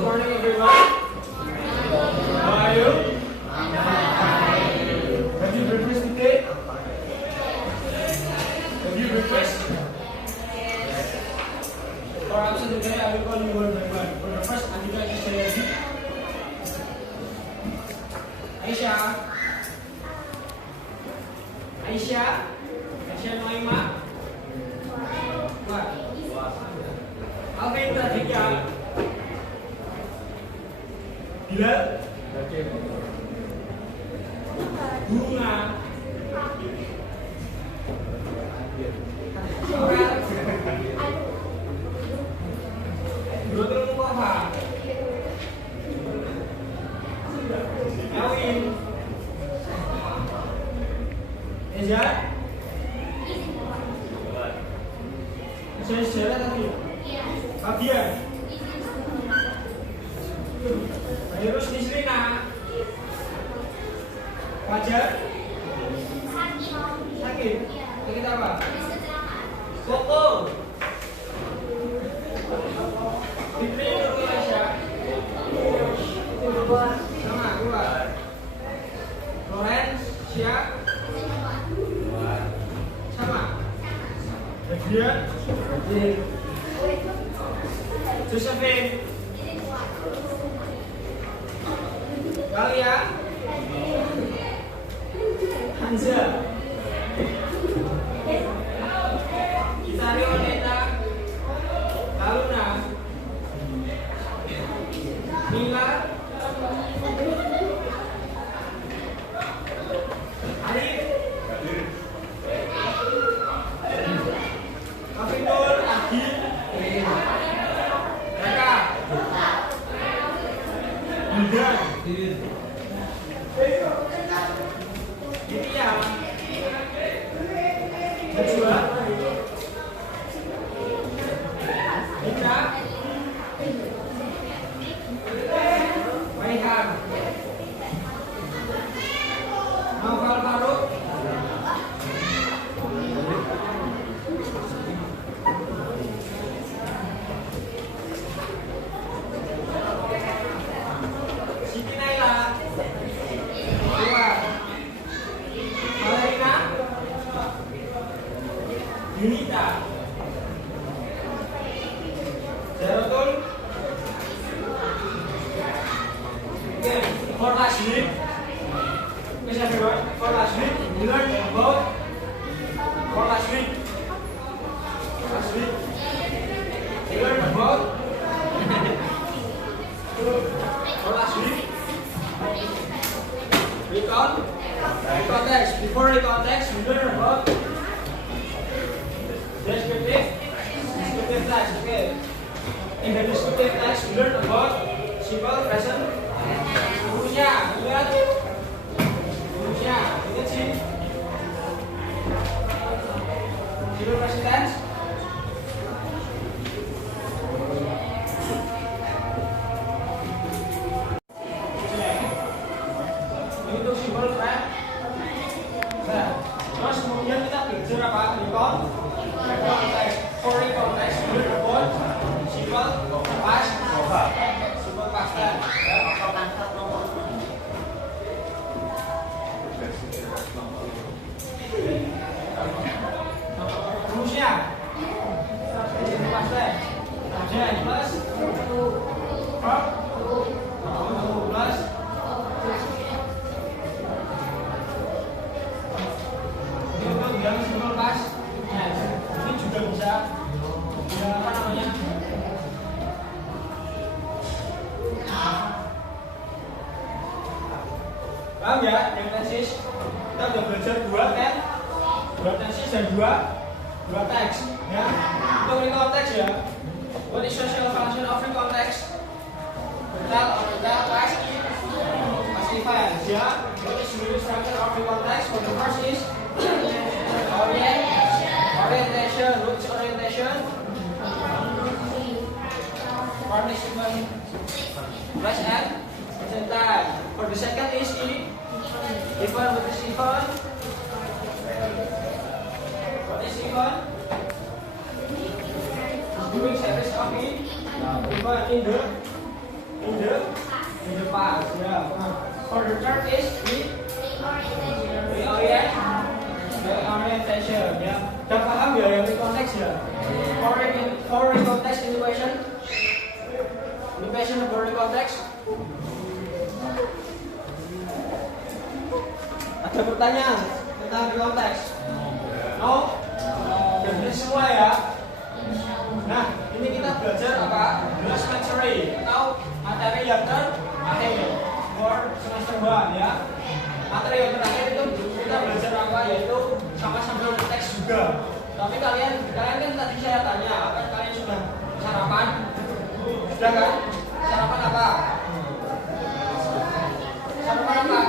morning, everyone. How are you? Have you breakfast today? Have you breakfast? For answer today, I will call you one by one. For the first, Andika is saying, Aisyah. Aisyah. Aisyah Noima. What? Alvin Raditya. Bilal. Bunga. Brothel Mustafa. Elwin. Eza. Saya sejarah tadi. Fabian. Terus Nisrina. Fajar. Sakit. Sakit apa? Koko. Fitri Nurul Aisyah. Sama keluar. Lawrence Syah. Sama. Bagian. Josephine. Kalia. Hanza. Kitari Wanita. Kaluna. Mila. Arif. Kafinur. Adi. Raka. Yudan. Ditya. Najwa. Ika. Waihan. Naufal Faruk. Siti Naila. Dua. Valerina. Yunita. Zeratul. Okay, for last week, Miss everyone, for last week, we learned about, for last week, we learned about, for last week, recontext. Before recontext, we learned about descriptive text. Okay. In the descriptive text, we learned about simple present. Gurunya, ingat sih. Simple present tense. Untuk simple present. Nah, terus kemudian kita belajar apa? Recontext. For recontext, we learn about simple past, simple past tense. Rumusnya simple past tense. Plus plus untuk yang simple past tense ini juga bisa apa namanya? Paham ya? Yang tenses kita udah belajar dua tenses dan dua teks ya. Untuk recontext ya. What is social function of recontext? Total past tense ya. What is the structure of recontext? For the first is orientation. Which orientation? Punishment. Plus and present time. For the second is even. What is even? What is even? Doing service of even in the in the past. Yeah. For the third is reorientation. Ya. Udah paham ya yang di konteks ya? For context innovation. Innovation for the context. Ada pertanyaan tentang the context? No? Udah semua ya? Nah, ini kita belajar apa? Gross materi atau materi yang terakhir for semester 1 ya. Materi yang terakhir itu kita belajar apa? Yaitu sama-sama teks juga. Tapi kalian kan tadi saya tanya, apa kalian sudah sarapan? Sudah kan? Sarapan apa? Sarapan apa?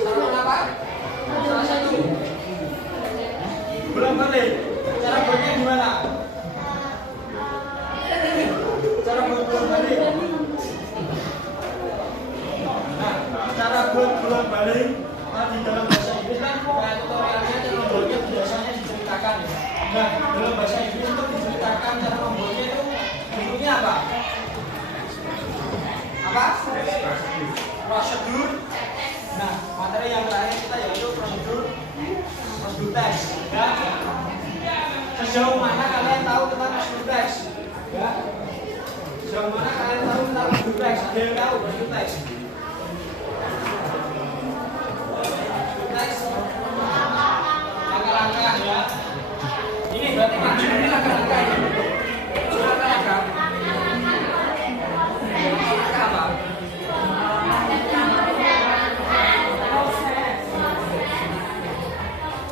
Sarapan apa? Salah satu. Belum balik. Cara buatnya gimana? Cara buat belum balik. Nah, cara buat belum balik di dalam bahasa Inggris kan kayak tutorialnya cara membuatnya biasanya diceritakan ya. Nah, dalam bahasa Inggris untuk diceritakan cara membuatnya itu bentuknya apa? Apa? Prosedur. Nah, materi yang terakhir kita yaitu prosedur teks. Ya. Sejauh mana kalian tahu tentang prosedur teks? Ya. Sejauh mana kalian tahu tentang prosedur teks? Ada yang tahu prosedur teks? Langkah-langkah ya. Ini berarti maksudnya ini langkah-langkah ya. Langkah-langkah. Langkah apa?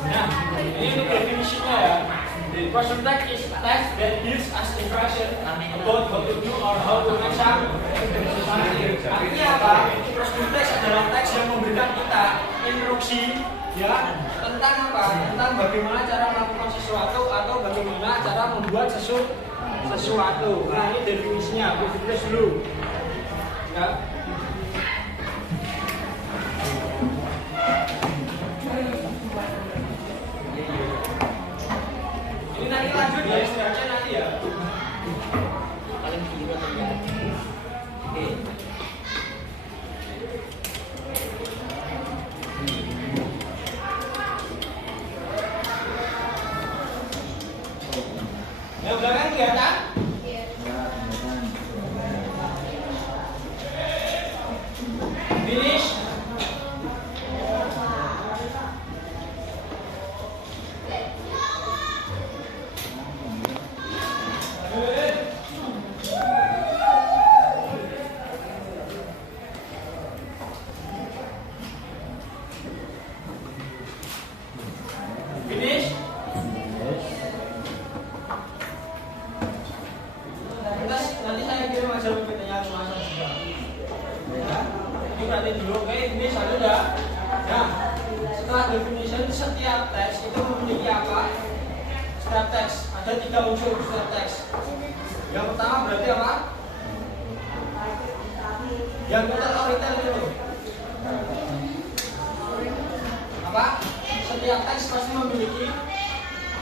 Nah, ini untuk definisinya ya. Prosedur text is text that gives us information about how to do or how to make something. Artinya apa? Prosedur teks adalah teks yang memberikan kita instruksi ya tentang apa? Tentang bagaimana cara melakukan sesuatu atau bagaimana cara membuat sesuatu. Nah, ini definisinya. Aku tulis dulu. Ya. Ini nanti lanjut ya, istilahnya nanti ya. Paling kiri atau enggak? Oke. Yang belakang kelihatan? Finish. Nanti saya kirim aja PPT-nya ke Mas juga. Ya. Ini berarti dulu, oke, ini sudah. Nah, setelah definition setiap teks itu memiliki apa? Setiap teks ada 3 unsur setiap teks. Yang pertama berarti apa? Yang otoriter itu. Apa? Setiap teks pasti memiliki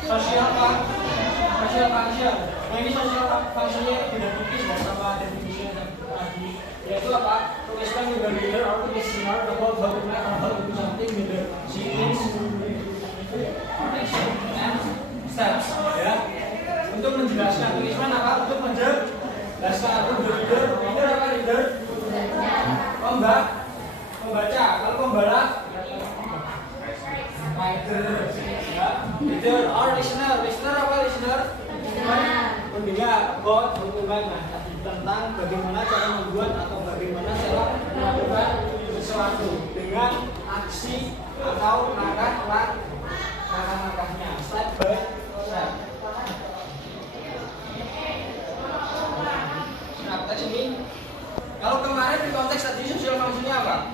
social function. Nah, ini social functionnya tidak tipis sama definisinya tadi. Yaitu apa? To explain to the reader or to the listener about how to make or how to do something with the sequence, action, and steps. Ya. Untuk menjelaskan, to explain apa? Untuk menjelaskan atau reader apa reader? Pembaca. Kalau pembalap, writer. Ya. Reader or listener. Listener apa listener? Pendengar, nah, tentang bagaimana cara membuat atau bagaimana cara melakukan sesuatu dengan aksi atau langkah-langkahnya, step by step. Nah, teks ini, kalau kemarin di konteks tadi social functionnya apa?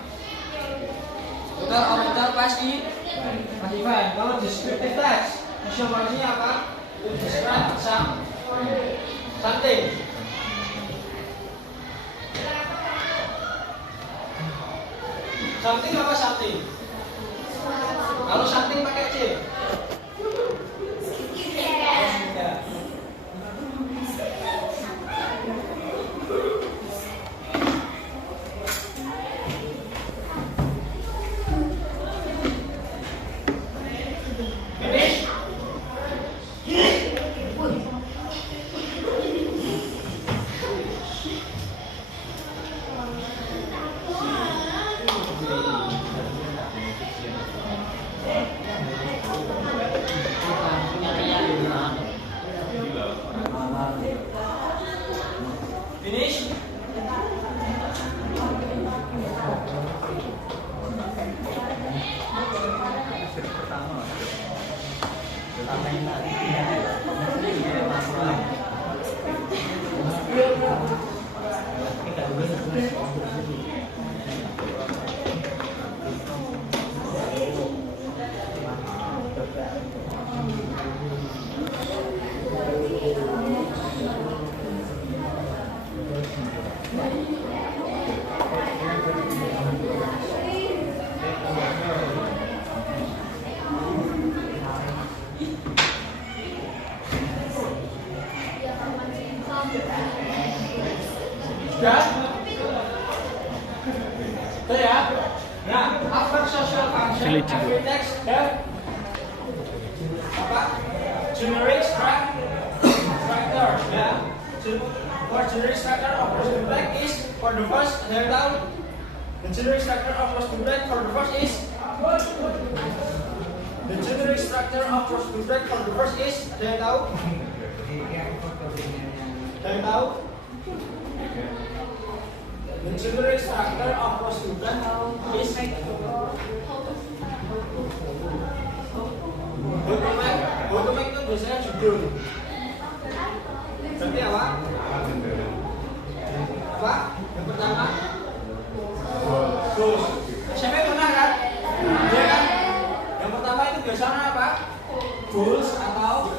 Total oriental pasti fine. Kalau descriptive text, social functionnya apa? Describe something. Something apa something? Kalau something pakai C. Sudah? Sudah ya? Nah, after social function, every text have apa? Generic structure, ya. For generic structure of first duplex is for the first, ada yang tahu? The generic structure of first duplex for the first is the generic structure of first duplex for the first is, ada yang tahu? Ada yang tahu? The generic structure of first duplex is botomek itu biasanya judul. Berarti apa? Apa? Yang pertama goals. SMP pernah kan? Iya kan? Yang pertama itu biasanya apa? Goals atau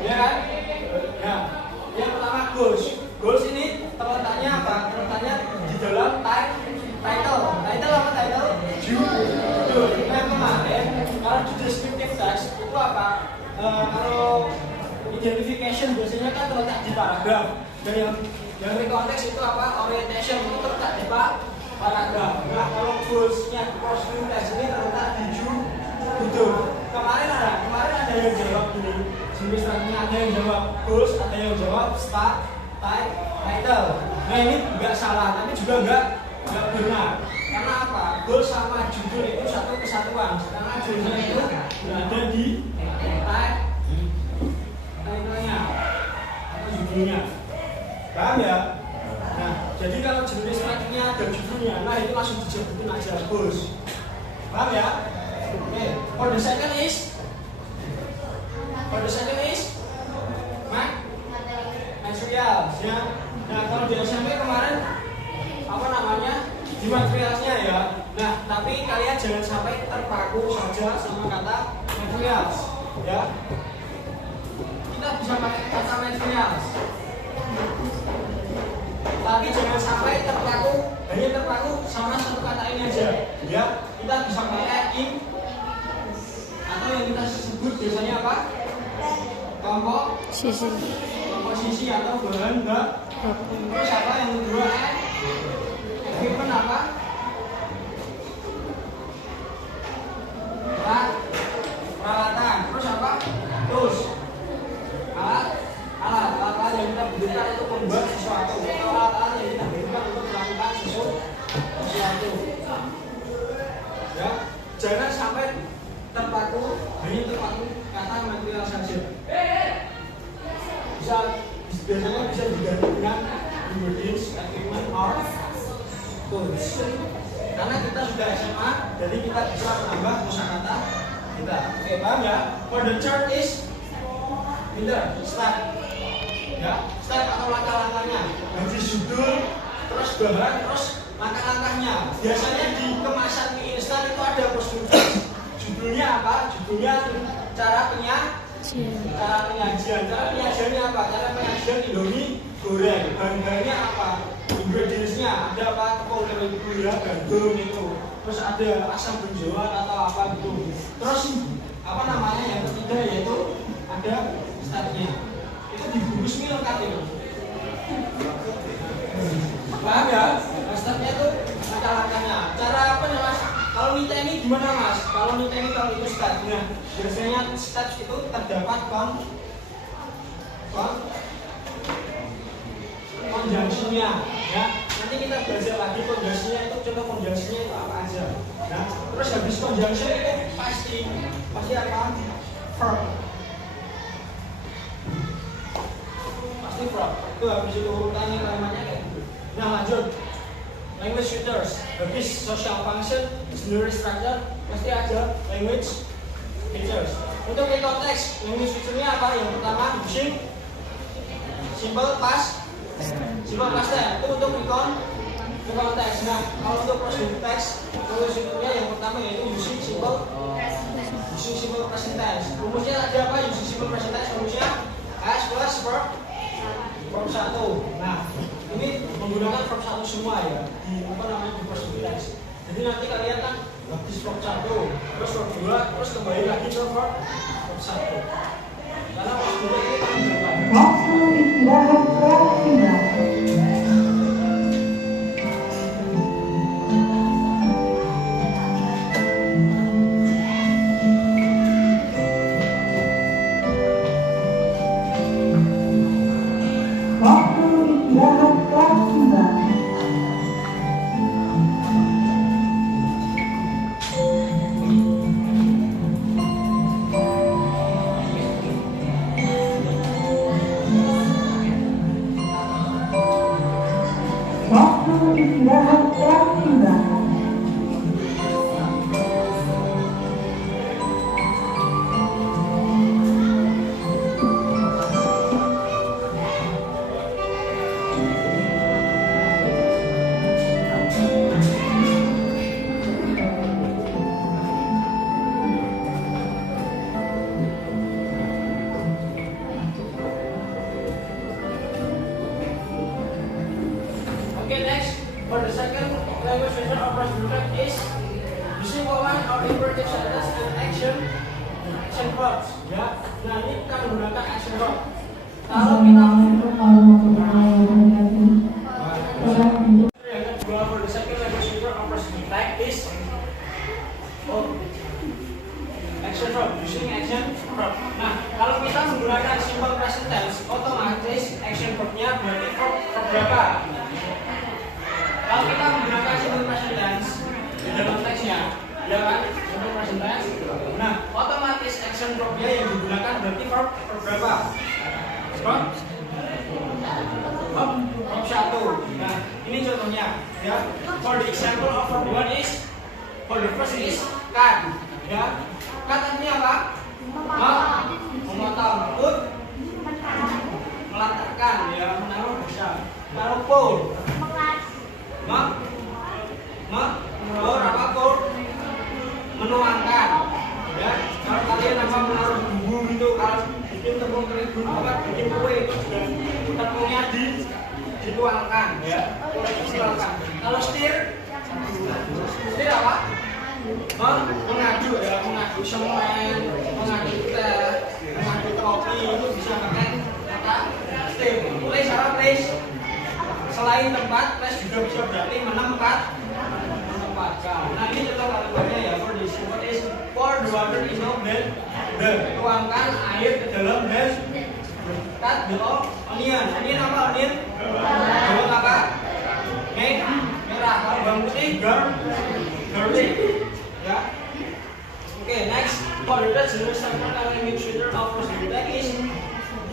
iya kan? Ya. Yang pertama goals. Goals ini terletaknya apa? Terletaknya di dalam title. Title apa title? Judul. Yang kemarin kalau di descriptive text itu apa? Kalau identification biasanya kan terletak di paragraf. Dan yang rekonteks itu apa? Orientation itu terletak di paragraf. Nah, kalau goalsnya cross-view text ini terletak di judul. Kemarin ada yang jawab gini. Misalnya ada yang jawab goals, ada yang jawab title. Nah ini nggak salah, tapi juga nggak benar. Karena apa? Goals sama judul itu satu kesatuan. Karena judulnya itu berada di title-nya atau judulnya. Paham ya? Nah, jadi kalau jenis strukturnya ada judulnya, nah itu langsung disebutin aja goals. Paham ya? Oke. For the second is materials ya. Nah kalau di SMP kemarin apa namanya di materialsnya ya. Nah tapi kalian jangan sampai terpaku saja sama kata materials ya. Kita bisa pakai kata materials, tapi jangan sampai hanya terpaku sama satu kata ini aja ya. Kita bisa pakai in atau yang kita sebut biasanya apa? Komposisi atau bahan baku. Terus apa yang kedua? Equipment apa? Peralatan. Terus apa? Tools. Alat yang kita butuhkan untuk membuat sesuatu. Alat yang kita butuhkan untuk melakukan sesuatu. Ya, jangan sampai hanya terpaku kata material saja. Biasanya bisa diganti dengan ingredients, equipment, or tools. Karena kita sudah SMA, jadi kita bisa menambah kosakata kita. Oke, paham ya? For the chart is step. Ya, step atau langkah-langkahnya. Nanti judul, terus bahan, terus langkah-langkahnya. Biasanya di kemasan mie instan itu ada prosedur. Judulnya apa? Judulnya cara penyajian. Cara penyajiannya apa? Cara penyajian Indomie goreng. Bahan-bahannya apa? Ingredientsnya ada apa? Tepung terigu ya, gandum itu. Terus ada asam benjolan atau apa gitu. Terus apa namanya yang ketiga yaitu ada stepnya. Itu dibungkus mie lengkap itu. Paham ya? Stepnya itu langkah-langkahnya. Cara apa nih mas? Kalau nita ini gimana mas? Kalau nita ini kalau itu stepnya, biasanya step itu terdapat konjungsinya, ya. Nanti kita belajar lagi konjungsinya itu, contoh konjungsinya itu apa aja. Nah, terus habis konjungsi itu pasti apa? Verb. Pasti verb. Itu habis itu urutannya kalimatnya kayak gitu. Nah lanjut. Language features, habis social function, generic structure, pasti ada language features. Untuk konteks, language feature-nya apa? Yang pertama, using simple past tense. Itu untuk konteks. Nah, kalau untuk present text, language feature-nya yang pertama yaitu using simple present tense. Rumusnya ada apa? Using simple present tense, rumusnya as plus verb 1. Nah, ini menggunakan verb 1 semua ya di di present tense. Jadi nanti kalian kan habis verb 1, terus verb 2, terus kembali lagi ke verb 1. Karena waktunya Istirahat telah tiba. Okay, next, for the second language version of prosecution is using one or imperative sentence and action verbs. Ya, nah ini kita menggunakan action verb. Kalau kita yang kedua for the second language version of prosecution is action verb, using action verb. Nah, kalau kita menggunakan simple present tense, otomatis action verbnya berarti verb berapa? Kalau kita menggunakan simple present tense di dalam teksnya, ya kan, simple present tense. Nah, otomatis action verbnya yang digunakan berarti verb berapa? Verb 1. Nah, ini contohnya, ya. For the example of verb 1 is, for the first is cut, ya. Cut artinya apa? Memotong, put, meletakkan, ya, menaruh bisa. Taruh pun. Menuangkan, ya. Kalau kalian menaruh bumbu itu, kalau bikin tepung terigu, bikin kue itu juga tepungnya dituangkan, ya. Dituangkan. Kalau stir apa? Mengadu, ya, mengadu semen, mengadu teh, mengadu kopi itu bisa pakai kata stir. Place apa place? Selain tempat, place juga bisa berarti menempatkan. Nah, ini contoh kalimatnya, ya. For this, what is pour the water in the tuangkan air ke dalam dan cut the onion. Onion apa? Onion bawang apa? Merah. Kalau bawang putih garlic, ya. Oke, next, for the third general sample language feature of prosecution is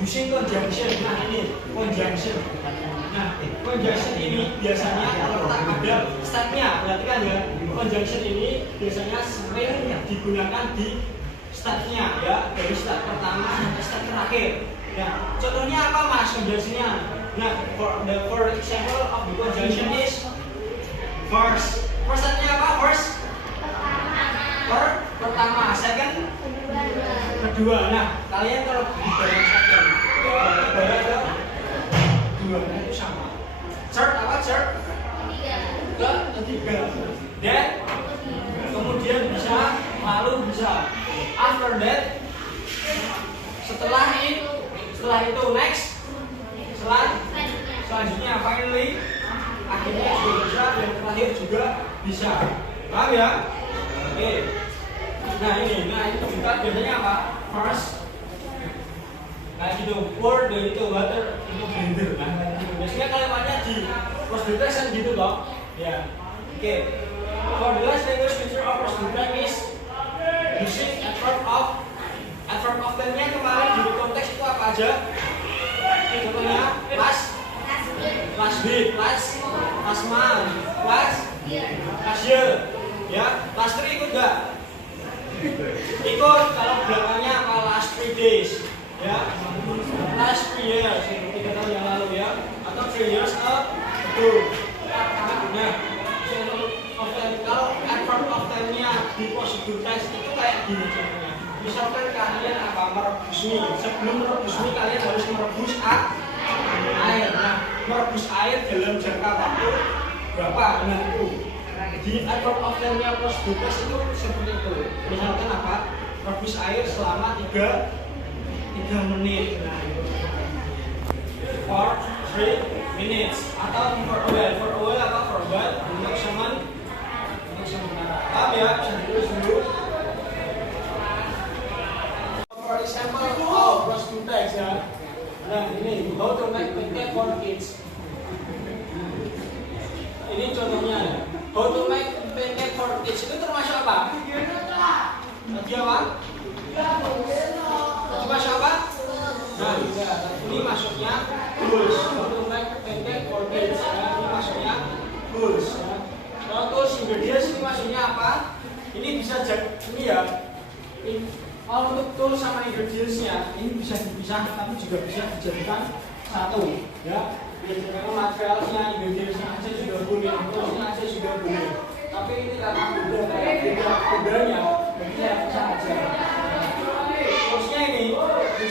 using conjunction. Nah, ini conjunction. Nah, conjunction ini biasanya kalau ada stepnya, perhatikan ya. Conjunction ini biasanya sering digunakan di stepnya, ya, dari step pertama sampai step terakhir. Nah, contohnya apa mas conjunctionnya? Nah, for example of the conjunction is first. First stepnya apa? First. Pertama, second, kedua. Nah, kalian kalau di dalam second, ibarat ke dua itu sama. Third apa? Third ketiga. Then kemudian bisa, lalu bisa. After that, setelah itu next, selanjutnya finally, akhirnya juga bisa, dan terakhir juga bisa. Paham ya? Oke. Nah itu juga biasanya apa? First, nah gitu, pour dari itu water itu blender. Nah gitu. Biasanya kalimatnya di prosecution gitu loh. Ya. Oke. For the last language feature of prosecution is using adverb of tense-nya kemarin di konteks itu apa aja? Contohnya last week, last month, last year, ya. Last 3 ikut gak? Ikut. Kalau belakangnya apa? Last 3 days, ya. Last 3 years, 3 tahun yang lalu, ya. Atau 3 years ago. Nah, kalau adverb of tense-nya di prosedur test itu kayak gini contohnya. Misalkan kalian apa? Merebus mie. Sebelum merebus mie kalian harus merebus air. Nah, merebus air dalam jangka waktu berapa? Nah, itu di adverb of tense-nya prosedur test itu seperti itu. Misalkan apa? Merebus air selama 3 menit. Nah, for 3 minutes. Atau for a while apa? For a while untuk sementara. Paham ya? Bisa ditulis dulu. For example of prosedur text, ya. Nah, ini how to make pancake for kids. Ini contohnya. How to make pancake for kids itu termasuk apa? Tadi apa? Termasuk apa? Nah, ini masuknya rules. How to make pancake for kids. Nah, ini masuknya tools ya. Kalau tools ingredients ini maksudnya apa? Ini bisa jadi ini ya. Kalau untuk tools sama ingredientsnya ini bisa dipisah tapi juga bisa dijadikan satu ya. Biasanya materialnya, ingredientsnya aja juga boleh, toolsnya aja juga boleh. Tapi ini karena bedanya, jadi saya pisah aja. Toolsnya ini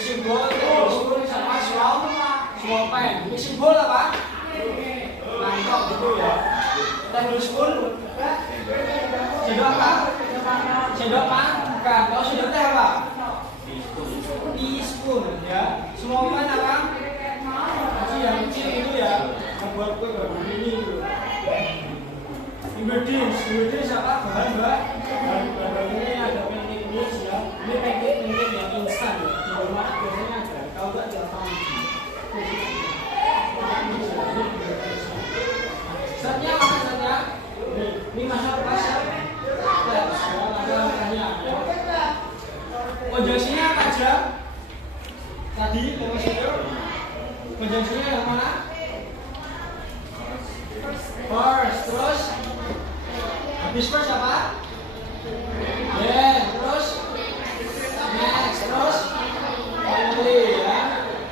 simbol sama small pen. Ini simbol apa? Mantap gitu ya. Table spoon. Sendok apa? Sendok makan. Kalau sendok teh apa? Teaspoon ya. Small pen apa? Masih yang kecil itu ya. Yang buat kue baru ini itu. Ingredients apa? Bahan ini ada pancake ya. Ini pancake yang instan ya. Di rumah biasanya ada. Kalau nggak jangan Saatnya apa saatnya? Ini masalah pasar. Konjungsinya apa aja? Tadi konjungsinya yang mana? First, terus habis first apa? Then, terus next, terus finally ya.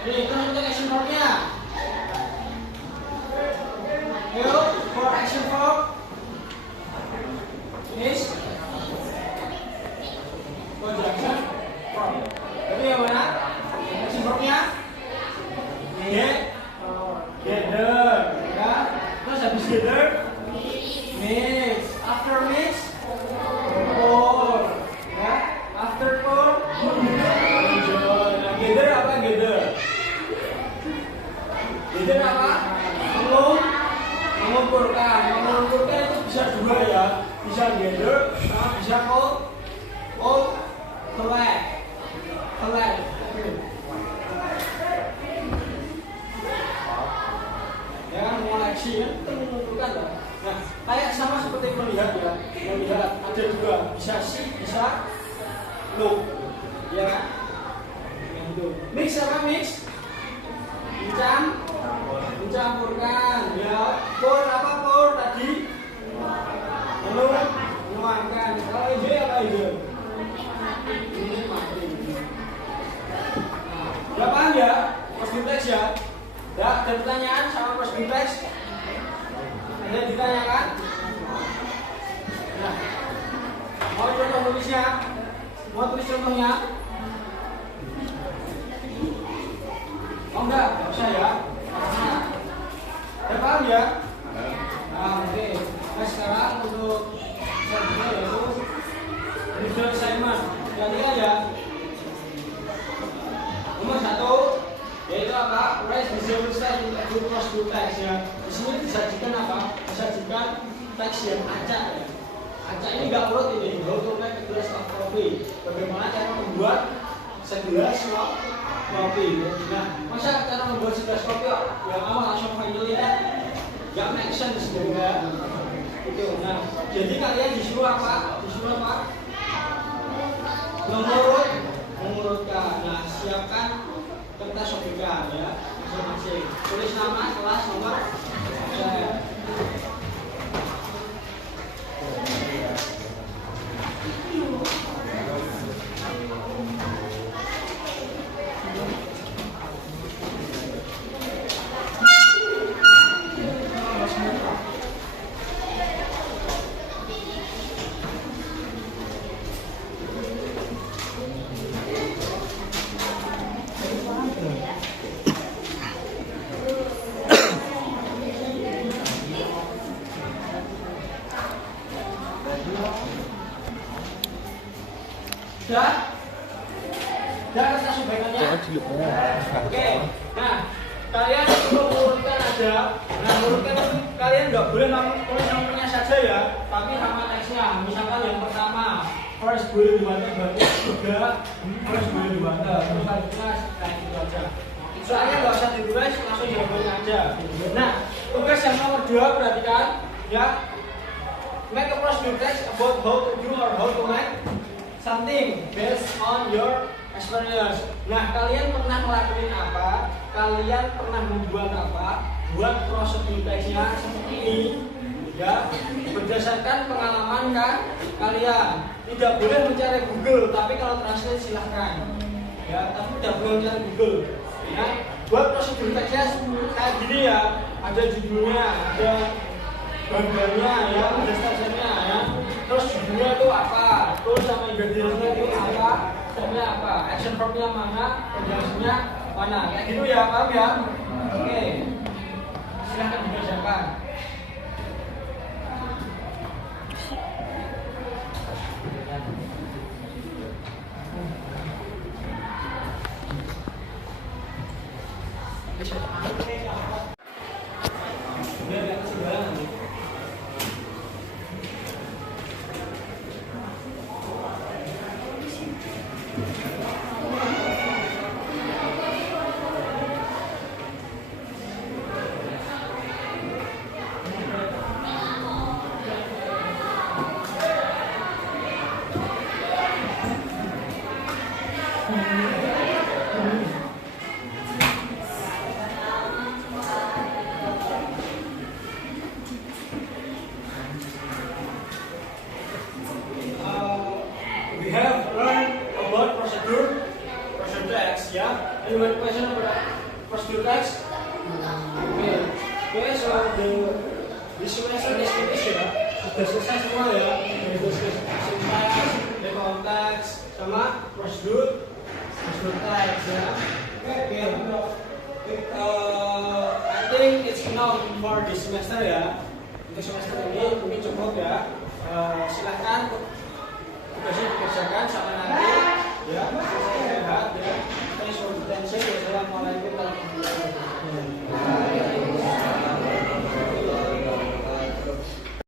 Ini terus untuk action verbnya. Yuk, for action verb is conjunction verb. Jadi yang mana? Action verbnya gather ya. Terus habis gather mix. After mix pour ya. After pour enjoy. Nah, gather apa gather? Gather apa? Mengumpulkan itu bisa dua ya, bisa gather sama bisa collect ya kan, mengoleksi kan itu mengumpulkan lah. Nah kayak sama seperti melihat ya, melihat ada dua, bisa see bisa look ya kan. Mix apa mix? Mencampurkan ya. Pour apa pour tadi? Menuangkan. Kalau ide apa ide? Ini mati. Ya paham ya? Perspektif ya. Ya, ada pertanyaan sama perspektif? Ada ditanyakan? Nah, mau contoh tulisnya? Mau tulis contohnya? Oh enggak usah ya. Ya paham ya? Nah, oke. Nah sekarang untuk selanjutnya yaitu review assignment. Perhatikan ya. Nomor 1 yaitu apa? Write visual style into cross-group text ya. Di sini disajikan apa? Disajikan teks yang acak ya. Acak ini nggak perlu ini. How to make a glass of coffee. Bagaimana cara membuat segelas kopi. Nah, masa cara membuat segelas kopi yang awal langsung finally kan nggak make sense juga. Itu. Nah, jadi kalian disuruh apa? Disuruh apa? Mengurutkan. Nah, siapkan kertas sobekan ya, masing-masing. Tulis nama, kelas, nomor. Dan kertas sobekannya. Oke. Nah, kalian perlu mengurutkan aja. Nah, mengurutkan itu kalian nggak boleh tulis nomornya saja ya, tapi sama teksnya. Misalkan yang pertama, first boleh dibantu, juga first boleh dibantu. Terus selanjutnya kayak gitu aja. Soalnya nggak usah ditulis, langsung jawabannya aja. Nah, tugas yang nomor 2 perhatikan ya. Make a cross-group text about how to do or how to make something based on your experience. Nah, kalian pernah ngelakuin apa? Kalian pernah membuat apa? Buat prosedur teksnya seperti ini. ya, berdasarkan pengalaman kalian. Tidak boleh mencari Google, tapi kalau translate silahkan. Ya, tapi tidak boleh mencari Google. Ya, buat prosedur teksnya kayak gini ya, ada judulnya, ada gambarnya, ya, ada stasiunnya, ya. Terus judulnya itu apa, terus sama ingredientsnya itu apa, stepnya apa, action verbnya mana, konjungsinya mana, kayak gitu ya, paham ya? Oke, silahkan dikerjakan. We have learned about procedure text, yeah. Any more question about procedure text? Okay, so this semester is finished ya. Sudah selesai semua ya. Itu syntax, konteks, sama procedure text ya. Okay. I think it's enough for this semester ya. Untuk semester ini mungkin cukup ya.